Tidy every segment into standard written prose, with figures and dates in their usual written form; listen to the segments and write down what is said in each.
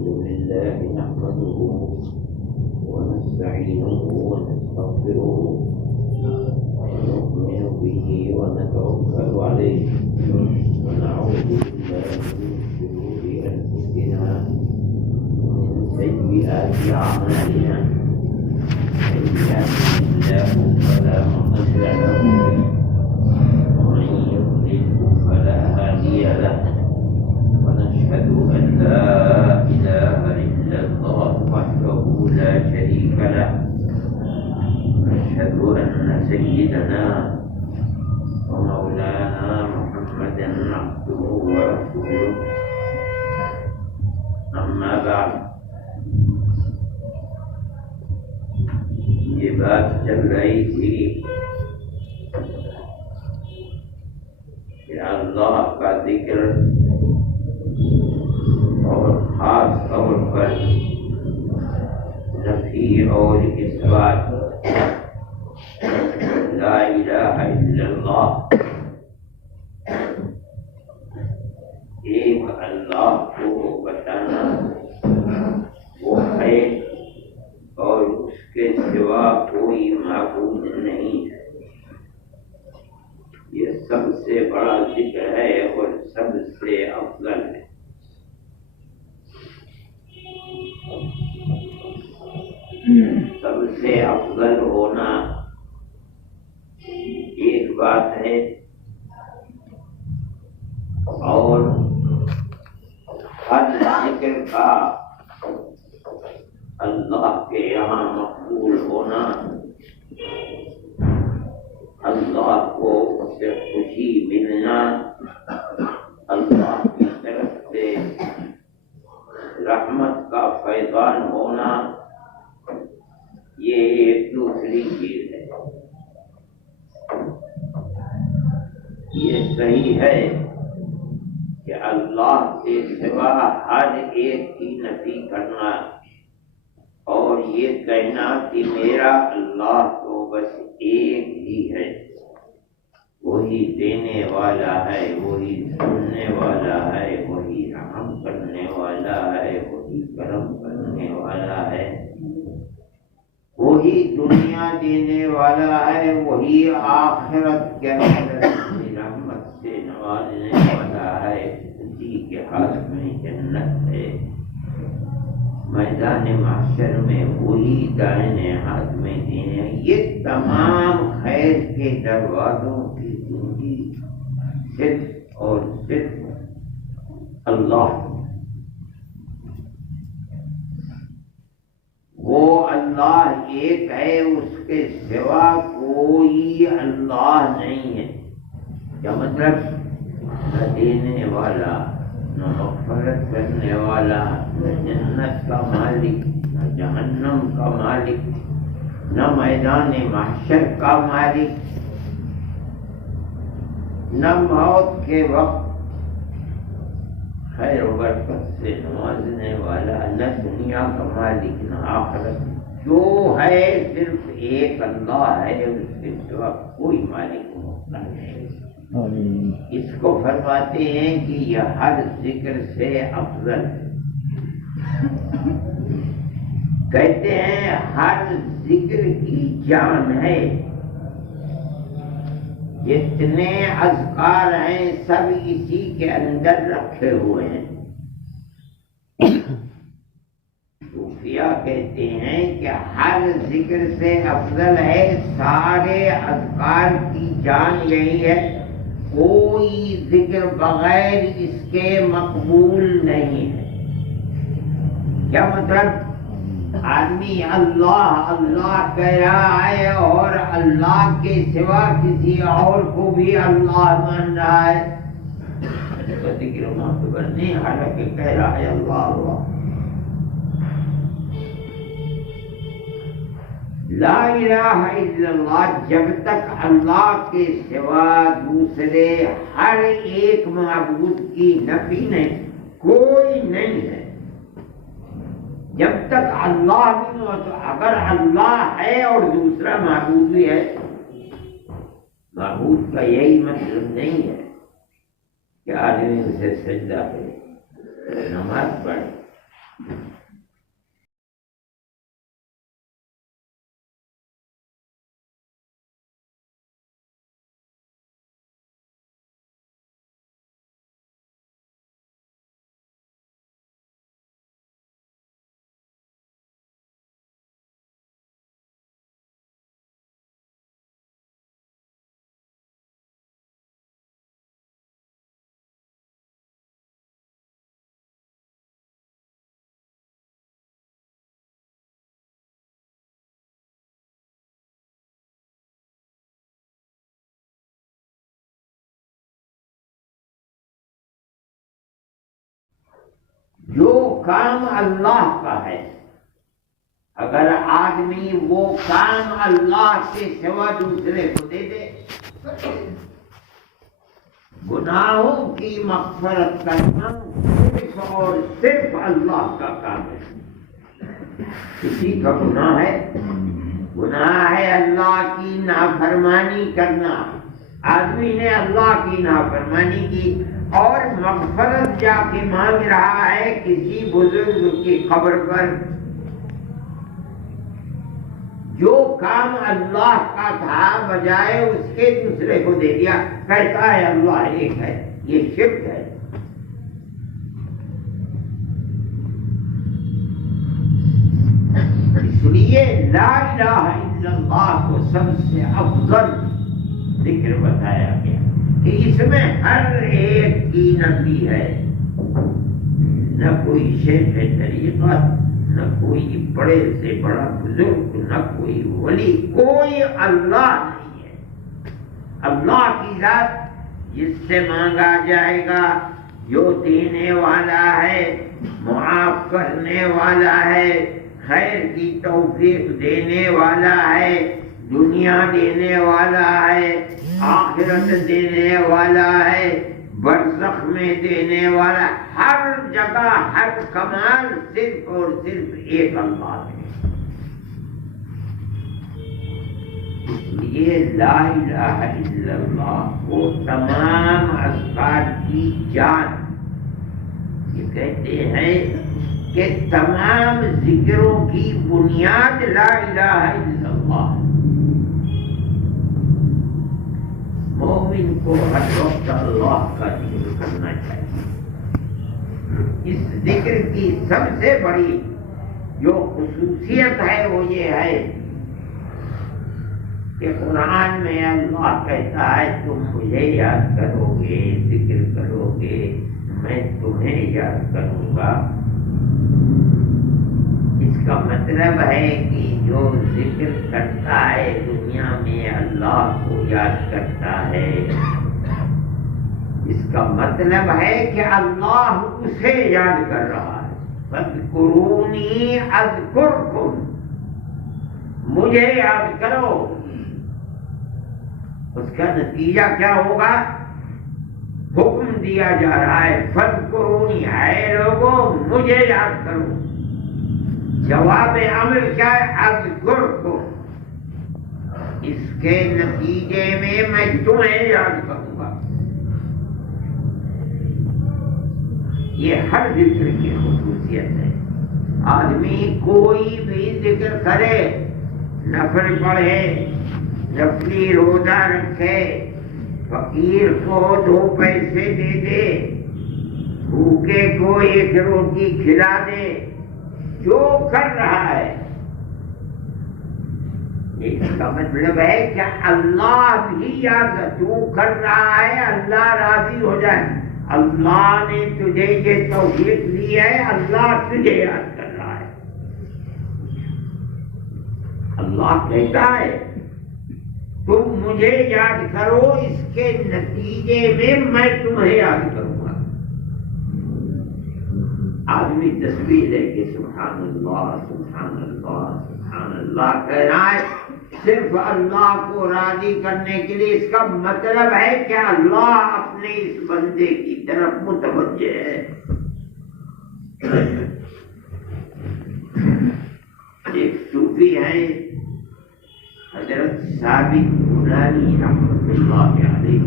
الحمد لله نحمده ونستعينه ونستغفره ونؤمن به ونتوكل عليه ونعوذ بالله من شرور أنفسنا ومن سيئات أعمالنا من يهده الله فلا مضل له ومن يضلل فلا هادي له ونشهد أن لا إله إلا الله وحده لا شريك له ونشهد أن سيدنا ومولانا محمدا عبده ورسوله أما بعد یہ بات چل رہی تھی کہ اللہ کا ذکر اور خاص طور پر نفی اور اثبات لا الہ الا اللہ، ایک اللہ کو بتانا وہ ہے اور اس کے سوا کوئی معبود نہیں ہے، یہ سب سے بڑا ذکر ہے اور سب سے افضل ہے۔ سب سے افضل ہونا ایک بات ہے اور ہر ذکر کا اللہ کے یہاں مقبول ہونا، اللہ کو اس سے خوشی ملنا، اللہ کی طرف سے رحمت کا فیضان ہونا، یہ ایک دوسری چیز ہے۔ یہ صحیح ہے کہ اللہ کے سوا ہر ایک کی نفی کرنا اور یہ کہنا کہ میرا اللہ تو بس ایک ہی ہے، وہی دینے والا ہے، وہی سننے والا ہے، وہی رحم کرنے والا ہے، وہی کرم کرنے والا ہے، وہی دنیا دینے والا ہے، وہی آخرت کے اندر رحمت سے نوازنے والا ہے، اسی کے ہاتھ میں جنت ہے، میدان محشر میں وہی دائیں ہاتھ میں دینے، یہ تمام خیر کے دروازوں کی کنجی صرف اور صرف اللہ۔ وہ اللہ ایک ہے، اس کے سوا کوئی اللہ نہیں ہے۔ کیا مطلب؟ نہ دینے والا، نہ مغفرت کرنے والا، نہ جنت کا مالک، نہ جہنم کا مالک، نہ میدان محشر کا مالک، نہ موت کے وقت خیر و برکت سے نوازنے والا، نہ دنیا کا مالک، نہ آخرت۔ جو ہے صرف ایک اللہ ہے، اس کے سوا کوئی مالک محتاج نہیں۔ اس کو فرماتے ہیں کہ یہ ہر ذکر سے افضل ہے۔ کہتے ہیں ہر ذکر کی جان ہے، جتنے اذکار ہیں سب اسی کے اندر رکھے ہوئے ہیں۔ صوفیہ کہتے ہیں کہ ہر ذکر سے افضل ہے، سارے اذکار کی جان یہی ہے، کوئی ذکر بغیر اس کے مقبول نہیں ہے۔ کیا مطلب؟ آدمی اللہ اللہ کہہ رہا ہے اور اللہ کے سوا کسی اور کو بھی اللہ مان رہا ہے، تو ذکر معتبر نہیں، حالانکہ کہہ رہا ہے اللہ اللہ۔ لا الہ الا اللہ، جب تک اللہ کے سوا دوسرے ہر ایک معبود کی نفی نہیں، کوئی نہیں ہے، جب تک اللہ بھی ہو، تو اگر اللہ ہے اور دوسرا معبود بھی ہے، معبود کا یہی مطلب نہیں ہے کہ آدمی اسے سجدہ کرے، نماز پڑھے، جو کام اللہ کا ہے، اگر آدمی وہ کام اللہ کے سوا دوسرے کو دے دے، گناہوں کی مغفرت کرنا صرف اور صرف اللہ کا کام ہے۔ کسی کا گناہ ہے اللہ کی نافرمانی کرنا، آدمی نے اللہ کی نافرمانی کی اور مغفرت جا کے مانگ رہا ہے کسی بزرگ کی قبر پر۔ جو کام اللہ کا تھا بجائے اس کے دوسرے کو دے دیا، کہتا ہے اللہ ایک ہے، یہ شرک ہے۔ اس لیے لا الہ الا اللہ کو سب سے افضل ذکر بتایا گیا کہ اس میں ہر ایک کی نفی ہے، نہ کوئی شیخ طریقت، نہ کوئی بڑے سے بڑا بزرگ، نہ کوئی ولی، کوئی اللہ نہیں ہے۔ اللہ کی ذات جس سے مانگا جائے گا، جو دینے والا ہے، معاف کرنے والا ہے، خیر کی توفیق دینے والا ہے، دنیا دینے والا ہے، آخرت دینے والا ہے، برزخ میں دینے والا، ہر جگہ ہر کمال صرف اور صرف ایک اللہ ہے۔ اس لیے لا الہ الا اللہ کو تمام اذکار کی جان، یہ کہتے ہیں کہ تمام ذکروں کی بنیاد لا الہ الا اللہ۔ مومن کو ہر وقت اللہ کا ذکر کرنا چاہیے۔ اس ذکر کی سب سے بڑی جو خصوصیت ہے وہ یہ ہے کہ قرآن میں اللہ کہتا ہے تم مجھے یاد کرو گے، ذکر کرو گے، میں تمہیں یاد کروں گا۔ اس کا مطلب ہے کہ جو ذکر کرتا ہے دنیا میں اللہ کو یاد کرتا ہے، اس کا مطلب ہے کہ اللہ اسے یاد کر رہا ہے۔ فاذکرونی اذکرکم، مجھے یاد کرو۔ اس کا نتیجہ کیا ہوگا؟ حکم دیا جا رہا ہے فاذکرونی، اے لوگوں مجھے یاد کرو۔ جواب امر کیا ہے؟ اذکرکم، اس کے نتیجے میں تمہیں یاد کروں گا۔ یہ ہر ذکر کی خصوصیت ہے۔ آدمی کوئی بھی ذکر کرے، نفل پڑھے، نفلی روزہ رکھے، فقیر کو 2 پیسے دے دے، بھوکے کو 1 روٹی کھلا دے، جو کر رہا ہے اس کا مطلب ہے کہ اللہ بھی یاد تو کر رہا ہے، اللہ راضی ہو جائے۔ اللہ نے تجھے یہ توفیق دی ہے، اللہ تجھے یاد کر رہا ہے۔ اللہ کہتا ہے تم مجھے یاد کرو، اس کے نتیجے میں تمہیں یاد کروں گا۔ آدمی تصویر لے کے سبحان اللہ سبحان اللہ سبحان اللہ کہہ رہا ہے صرف اللہ کو راضی کرنے کے لیے، اس کا مطلب ہے کہ اللہ اپنے اس بندے کی طرف متوجہ ہے۔ ایک صوفی ہیں حضرت ثابت بنانی رحمۃ اللہ علیہ،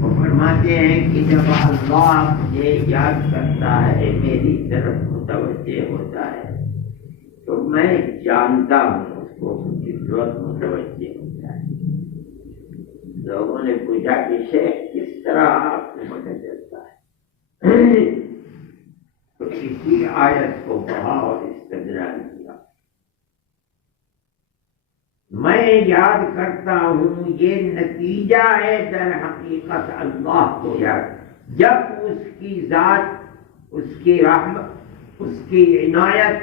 وہ بڑے فرماتے ہیں کہ جب اللہ مجھے یاد کرتا ہے، میری طرف متوجہ ہوتا ہے، تو میں جانتا ہوں اس کو کس وقت متوجہ ہوتا ہے۔ لوگوں نے پوچھا کہ شیخ کس طرح آپ کو پتہ چلتا ہے؟ تو اسی آیت کو پڑھا اور استدلال کیا۔ میں یاد کرتا ہوں، یہ نتیجہ ہے در حقیقت اللہ کو یاد، جب اس کی ذات، اس کی رحمت، اس کی عنایت،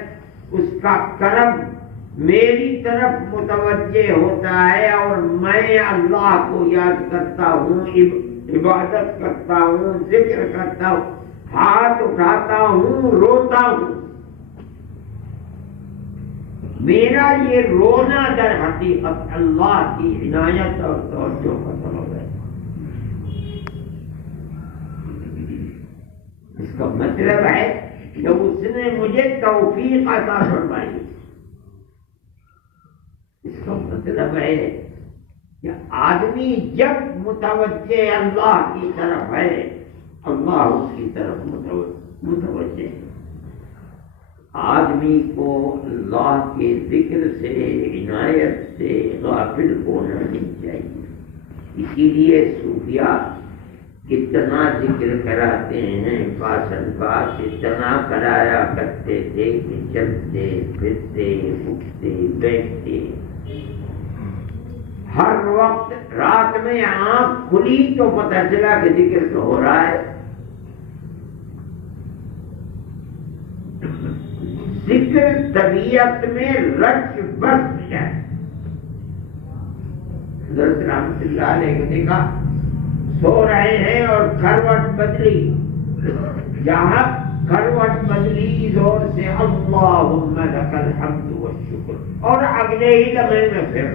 اس کا کرم میری طرف متوجہ ہوتا ہے اور میں اللہ کو یاد کرتا ہوں، عبادت کرتا ہوں، ذکر کرتا ہوں، ہاتھ اٹھاتا ہوں، روتا ہوں۔ میرا یہ رونا در حقیقت اللہ کی عنایت اور توجہ کا سبب ہے۔ اس کا مطلب ہے کہ اس نے مجھے توفیق عطا فرمائی۔ اس کا مطلب ہے کہ آدمی جب متوجہ اللہ کی طرف ہے، اللہ اس کی طرف متوجہ ہے۔ آدمی کو اللہ کے ذکر سے، عنایت سے غافل ہونا نہیں چاہیے۔ اسی لیے صوفیاء کتنا ذکر کراتے ہیں، پاسن پاس اتنا کرایا کرتے تھے کہ چلتے پھرتے اٹھتے بیٹھتے ہر وقت، رات میں آنکھ کھلی تو پتہ چلا کہ ذکر تو ہو رہا ہے۔ ذکر طبیعت میں رچ بس ہے۔ حضرت رحمت اللہ علیہ کو دیکھا سو رہے ہیں اور کروٹ بدلی، جہاں کروٹ بدلی زور سے اللہم لک الحمد والشکر، اور اگلے ہی لمحے میں پھر